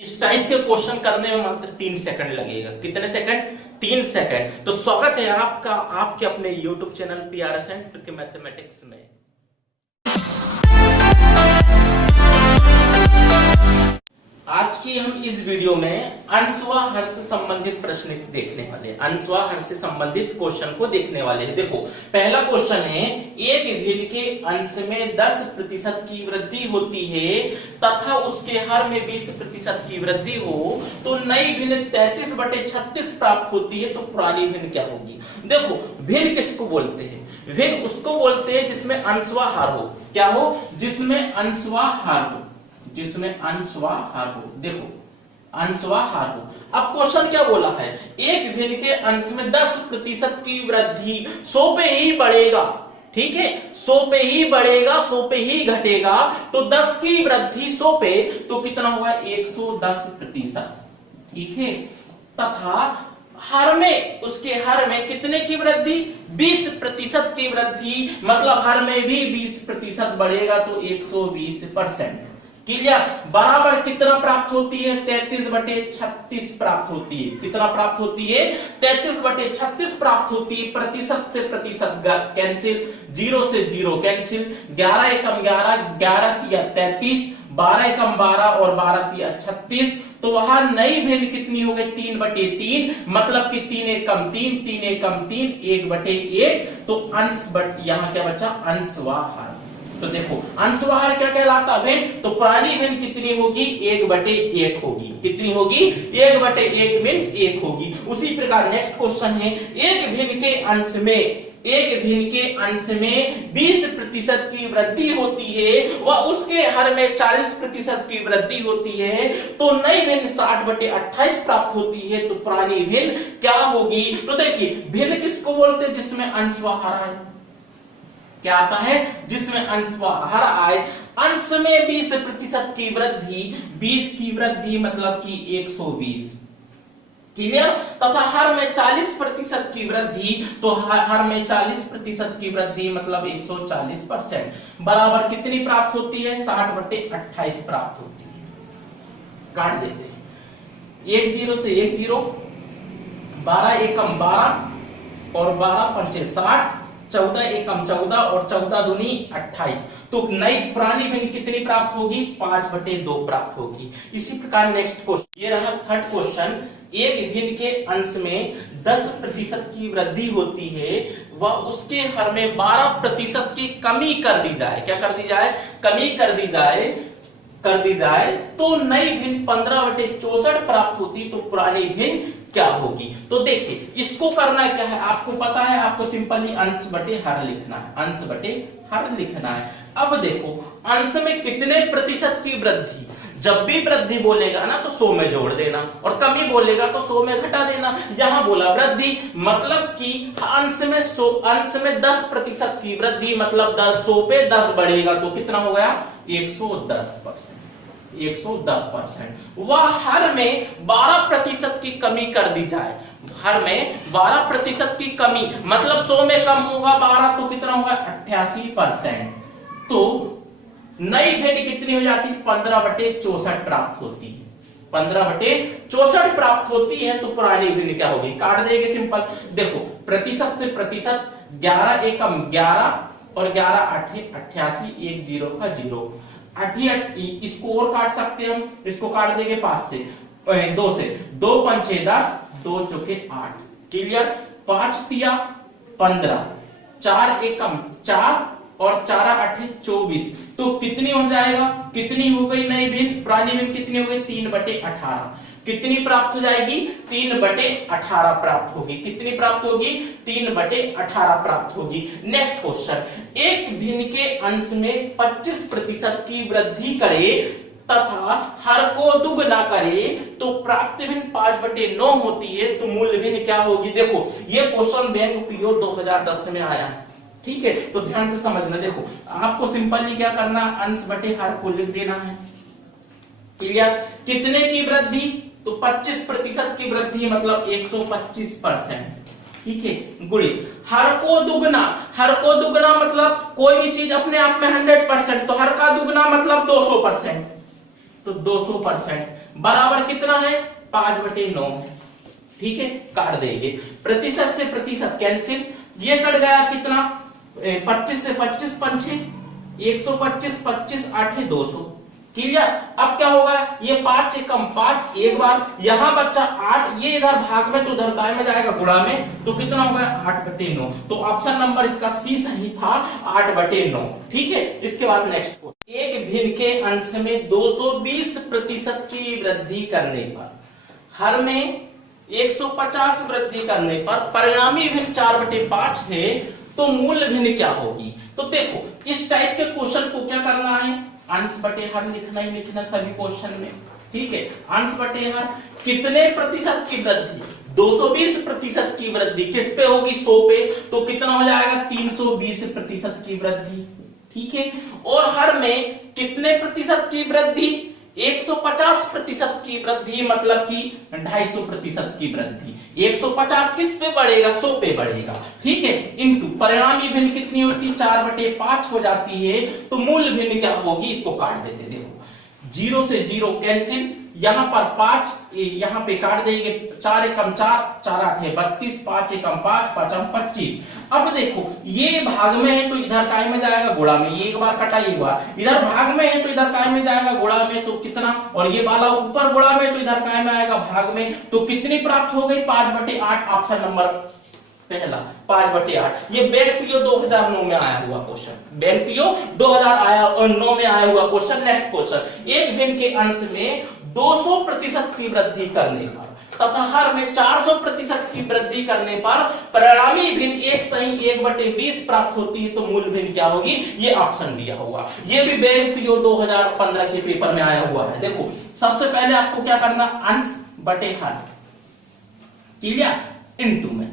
इस टाइप के क्वेश्चन करने में मात्र 3 सेकंड लगेगा। कितने सेकंड? 3 सेकंड। तो स्वागत है आपका आपके अपने YouTube channel PRS and mathematics में। आज की हम इस वीडियो में अंश व हर से संबंधित प्रश्न देखने वाले हैं। अंश व हर से संबंधित क्वेश्चन को देखने वाले हैं। देखो पहला क्वेश्चन है, एक भिन्न के अंश में 10% की वृद्धि होती है तथा उसके हर में 20% की वृद्धि हो तो नई भिन्न 33/36 प्राप्त होती है, तो पुरानी भिन्न क्या होगी? देखो भिन्न किसको बोलते हैं? भिन्न उसको बोलते हैं जिसमें अंश व हर हो। क्या हो? जिसमें अंश व हर हो, जिसमें अंश व हर हो। देखो अंश व हर हो। अब क्वेश्चन क्या बोला है? एक भिन्न के अंश में 10% की वृद्धि 100 पे ही बढ़ेगा। ठीक है, 100 पे ही बढ़ेगा, 100 पे ही घटेगा। तो 10 की वृद्धि 100 पे तो कितना होगा? 110%। ठीक है, तथा हर में, उसके हर में कितने की वृद्धि? 20% की वृद्धि, मतलब हर में भी 20% बढ़ेगा तो 120%। क्लियर? बराबर कितना प्राप्त होती है? 33/36 प्राप्त होती है। कितना प्राप्त होती है? 33/36 प्राप्त होती है। प्रतिशत से प्रतिशत कैंसिल, 0 से 0 कैंसिल, 11 एकम 11, 11 तिया 33, 12 एकम 12 और 12 तिया 36। तो वहां नई भिन्न कितनी हो गई? 3/3, मतलब कि 3 एकम 3, 3 एकम 3, 1/1। तो अंश यहां क्या बचा? अंश व हर। तो देखो अंश व हर क्या कहलाता है? तो पुरानी भिन्न कितनी होगी? 1/1 होगी। कितनी होगी? 1/1 मींस 1 होगी। उसी प्रकार नेक्स्ट क्वेश्चन है, एक भिन्न के अंश में, एक भिन्न के अंश में 20% की वृद्धि होती है व उसके हर में 40% की वृद्धि होती है तो नई भिन्न 60/28 प्राप्त होती है, तो पुरानी भिन्न क्या होगी? तो देखिए भिन्न किसको बोलते हैं? जिसमें अंश व हर आए। क्या आता है? जिसमें अंश व हर आए। अंश में 20% की वृद्धि, 20 की वृद्धि मतलब कि 120। क्लियर? तथा हर में 40% की वृद्धि, तो हर में 40% की वृद्धि मतलब 140%। बराबर कितनी प्राप्त होती है? 60/28 प्राप्त होती है। काट देते हैं, 1 0 से 1 0, 12 एकम 12 और 12 पंचे 60, 14 एकम 14 और 14 दूनी 28। तो नई पुरानी भिन्न कितनी प्राप्त होगी? 5/2 प्राप्त होगी। इसी प्रकार नेक्स्ट क्वेश्चन, ये रहा थर्ड क्वेश्चन, एक भिन्न के अंश में 10% की वृद्धि होती है व उसके हर में 12% की कमी कर दी जाए। क्या कर दी जाए? कमी कर दी जाए तो नई भिन्न 15/64 प्राप्त होती, तो पुरानी भिन्न क्या होगी? तो देखिए इसको करना क्या है, आपको पता है, आपको सिंपली अंश बटे हर लिखना है। अंश बटे हर लिखना है। अब देखो अंश में कितने प्रतिशत की वृद्धि, जब भी वृद्धि बोलेगा ना तो 100 में जोड़ देना और कमी बोलेगा तो 100 में घटा देना। यहां बोला वृद्धि, मतलब कि अंश में 10% की वृद्धि, मतलब 100 पे 10 बढ़ेगा तो कितना हो गया? 110%। 110%। वह हर में 12% की कमी कर दी जाए। हर में 12% की कमी, मतलब 100 में कम होगा 12 तो कितना होगा? 88%। तो नई भिन्न कितनी हो जाती? 15/64 प्राप्त होती है। 15/64 प्राप्त होती है तो पुरानी भिन्न क्या होगी? काट देंगे सिंपल। देखो प्रतिशत से प्रतिशत, 11 एकम 11 और 11 8 88, 1 0 का 0। इसको और काट सकते हैं हम, इसको काट देंगे 5 से, 2 से, 2 पंचे 10, 2 चौके 8। क्लियर? 5 तिया 15, 4 एकम 4 और 4 8 24। तो कितनी हो जाएगा? कितनी हो गई नई भिन्न? पुरानी भिन्न कितनी हो गई? 3/18। कितनी प्राप्त हो जाएगी? 3/18 प्राप्त होगी। कितनी प्राप्त होगी? 3/18 प्राप्त होगी। नेक्स्ट क्वेश्चन, एक भिन्न के अंश में 25% की वृद्धि करे तथा हर को दुगना करे तो प्राप्त भिन्न 5/9 होती है, तो मूल भिन्न क्या होगी? देखो ये क्वेश्चन बैंक पीओ 2010 में आया है। ठीक है, तो ध्यान से समझना। देखो आपको सिंपली क्या करना? अंश बटे हर को लिख देना है। क्लियर? कितने की वृद्धि? तो 25% की वृद्धि मतलब 125%। ठीक है, गुणित हर को दुगना। हर को दुगना मतलब कोई भी चीज अपने आप में 100%, तो हर का दुगना मतलब 200%। तो 200% बराबर कितना है 5/9 है। ठीक है, काट देंगे। प्रतिशत से प्रतिशत कैंसिल, ये कट गया कितना 25 से 25 पंचे 125, 25 8 200। क्लियर। अब क्या होगा, ये 5 से कम 5 एक बार, यहां बच्चा 8, ये इधर भाग में तो उधर काय में जाएगा गुणा में, तो कितना होगा 8/9। तो ऑप्शन नंबर इसका सी सही था 8/9। ठीक है, इसके बाद नेक्स्ट क्वेश्चन, एक भिन्न के अंश में 220% की वृद्धि करने पर हर में 150 वृद्धि करने पर परिणामी भिन्न 4/5 है, तो मूल भिन्न क्या होगी। तो देखो इस टाइप के क्वेश्चन को क्या करना है, अंश बटे हर लिखना ही लिखना सभी क्वेश्चन में। ठीक है, अंश बटे हर कितने प्रतिशत की वृद्धि, 220% की वृद्धि किस पे होगी 100 पे, तो कितना हो जाएगा 320% की वृद्धि। ठीक है, और हर में कितने प्रतिशत की वृद्धि, 150% की वृद्धि, मतलब कि 250% की वृद्धि। 150 किस पे बढ़ेगा 100 पे बढ़ेगा। ठीक है, इंटू परिणामी भिन्न कितनी होती है 4/5 हो जाती है, तो मूल भिन्न क्या होगी, इसको काट देते। देखो 0 से 0 कैंसिल, यहां पर 5 यहां पे काट देंगे, 4 एकम 4, 4 8 32, 5 एकम 5, 5 हम 25। अब देखो ये भाग में है तो इधर काय में जाएगा गुणा में, ये एक बार कटा एक बार, इधर भाग में है तो इधर काय में जाएगा गुणा में, तो कितना, और ये वाला ऊपर गुणा में तो इधर काय में आएगा भाग में, तो कितनी प्राप्त हो गई 5/8। ऑप्शन नंबर पहला 5/8। ये बैंक पीओ 2009 में आया हुआ क्वेश्चन, बैंक पीओ 2009 में आया हुआ क्वेश्चन। नेक्स्ट क्वेश्चन, एक भिन्न के अंश में 200% की वृद्धि करने पर तथा हर में 400% की वृद्धि करने पर परिणामी भिन्न एक सही 1/20 प्राप्त होती है, तो मूल भिन्न क्या होगी, ये ऑप्शन दिया हुआ। ये भी बैंक पीओ 2015 के पेपर में आया हुआ है। देखो सबसे पहले आपको क्या करना, अंश बटे हर, क्लियर, इनटू में।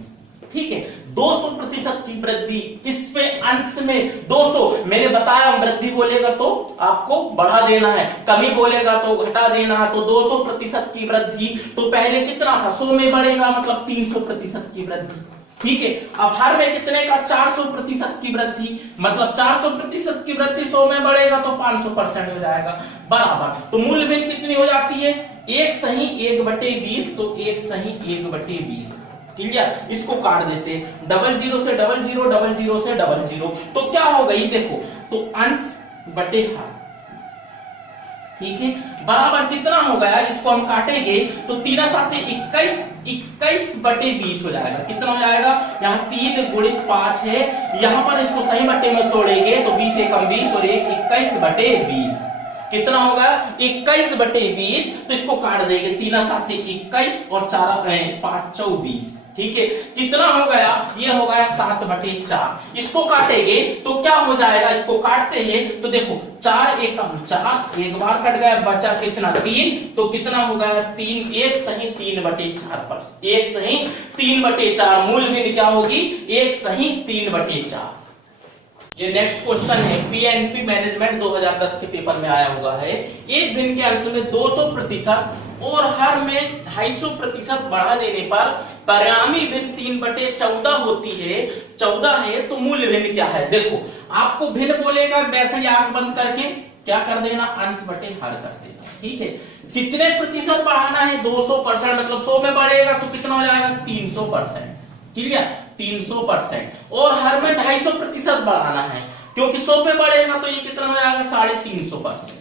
ठीक है, 200% की वृद्धि किसमें, अंश में 200। मैंने बताया वृद्धि बोलेगा तो आपको बढ़ा देना है, कमी बोलेगा तो घटा देना है। तो 200% की वृद्धि, तो पहले कितना था 100 में बढ़ेगा, मतलब 300% की वृद्धि। ठीक है, अब हर में कितने का 400% की वृद्धि, मतलब 400% की वृद्धि 100 में बढ़ेगा तो 500% हो जाएगा, बराबर। तो मूल भिन्न कितनी हो जाती है, एक सही 1/20, तो एक सही 1/20। क्लियर, इसको काट देते, 00 से 00, 00 से 00, तो क्या हो गई देखो, तो अंश बटे हर। ठीक है, बराबर कितना हो गया, इसको हम काटेंगे तो 3 7 21, 21/20 हो जाएगा। कितना हो जाएगा, यहाँ 3 गुणित 5 है, यहां पर इसको सही बट्टे में तोड़ेंगे तो 20 एकम 20 और 1 21/20। कितना होगा 21/20, तो इसको काट देंगे, 3 7 21 और 4 5 24। ठीक है, कितना हो गया, ये हो गया 7/4। इसको काटेंगे तो क्या हो जाएगा, इसको काटते हैं तो देखो 4 एकम 4, एक बार कट गया, बचा कितना 3, तो कितना हो गया 3, एक सही 3/4 पर, एक सही 3/4। मूल भिन्न क्या होगी, एक सही 3/4। ये नेक्स्ट क्वेश्चन है, पीएनपी मैनेजमेंट 2010 के पेपर में आया हुआ है। एक भिन्न के अंश में 200% और हर में 250% बढ़ा देने पर परिणामी भिन्न 3/14 होती है, 14 है, तो मूल भिन्न क्या है। देखो आपको भिन्न बोलेगा, वैसे ही आंख बंद करके क्या कर देना, अंश बटे हर कर देना। ठीक है, कितने प्रतिशत बढ़ाना है, 200%, मतलब 100 में बढ़ेगा तो कितना हो जाएगा 300%। क्लियर, 300%, और हर में 250% बढ़ाना है, क्योंकि 100 पे बढ़ेगा तो ये कितना हो जाएगा 350%,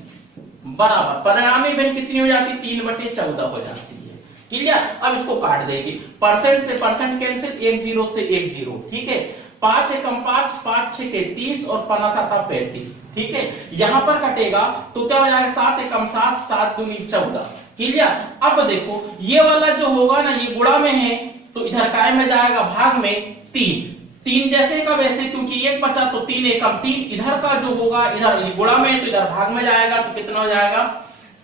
बराबर। परिणामी भिन्न कितनी हो जाती है, 3/14 हो जाती है। क्लियर, अब इसको काट देंगे, परसेंट से परसेंट कैंसिल, 1 0 से 1 0। ठीक है, 5 एकम 5, 5 6 30 और 5 7 35। ठीक है, यहां पर कटेगा तो क्या हो जाएगा 7 एकम 7, 7 दूनी 14। क्लियर, अब देखो ये वाला जो होगा ना, ये गुणा में है तो इधर काय में जाएगा भाग में, 3 जैसे का वैसे, क्योंकि 1 बचा तो 3 एकम 3, इधर का जो होगा इधर गुणा में तो इधर भाग में जाएगा, तो कितना हो जाएगा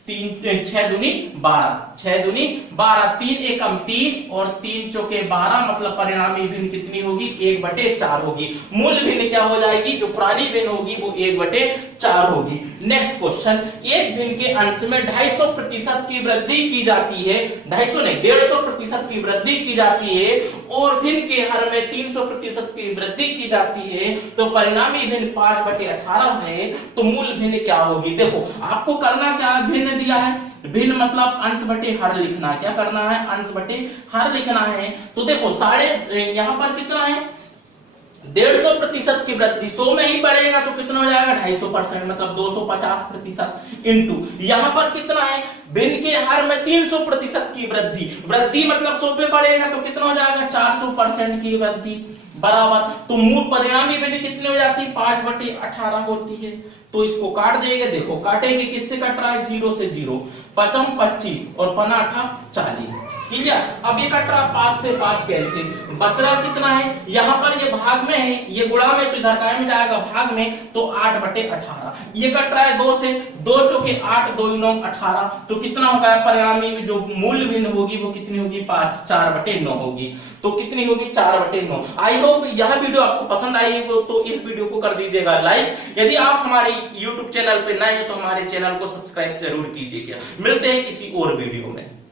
3 6 दूनी 12, 6 दूनी 12, 3 एकम 3 और 3 चौके 12, मतलब परिणामी भिन्न कितनी होगी 1/4 होगी। मूल भिन्न क्या हो जाएगी, जो पुरानी भिन्न होगी वो 1/4 होगी। नेक्स्ट क्वेश्चन, एक भिन्न के अंश में 250% की वृद्धि की जाती है, 250 नहीं 150% की वृद्धि की जाती है, और भिन्न के हर में 300% की वृद्धि की जाती है, तो परिणामी भिन्न 5/18 है, तो मूल भिन्न क्या होगी। देखो आपको करना क्या, भिन्न दिया है, भिन्न मतलब अंश बटे हर लिखना है। क्या करना है? अंश बटे हर लिखना है। तो देखो यहाँ पर कितना है? 150% की वृद्धि, 100 में ही बढ़ेगा तो कितना हो जाएगा? 250%, मतलब 250% इंटू यहाँ पर कितना है? भिन्न के हर में 300% की वृद्धि, वृद्धि मतलब 100 पे बढ़ेगा तो कितना हो जाएगा? 400% की वृद्धि बराबर। तो मूल परिणामी भिन्न कितनी हो जाती है? 5/18 होती है। तो इसको काट देंगे, देखो काटेंगे, किससे कट रहा है? 0 से 0, 5 25 और 5 40। ठीक है, अब ये कट रहा 5 से 5 कैंसिल, बच रहा कितना है? यहाँ पर ये भाग में है, ये गुणा में, तो इधर काय में जाएगा? भाग में, तो 8/18। ये कट रहा है 2 से, 2 चौके 8, 2 9 18, तो कितना होगा? परिणामी जो मूल भिन्न होगी वो कितनी होगी? 4/9 होगी। तो कितनी होगी? 4/9। आई होप यह वीडियो आपको पसंद आई हो तो इस वीडियो को कर दीजिएगा लाइक। यदि आप हमारे YouTube चैनल पे नए हैं तो हमारे चैनल को सब्सक्राइब जरूर कीजिएगा। मिलते हैं किसी और वीडियो में।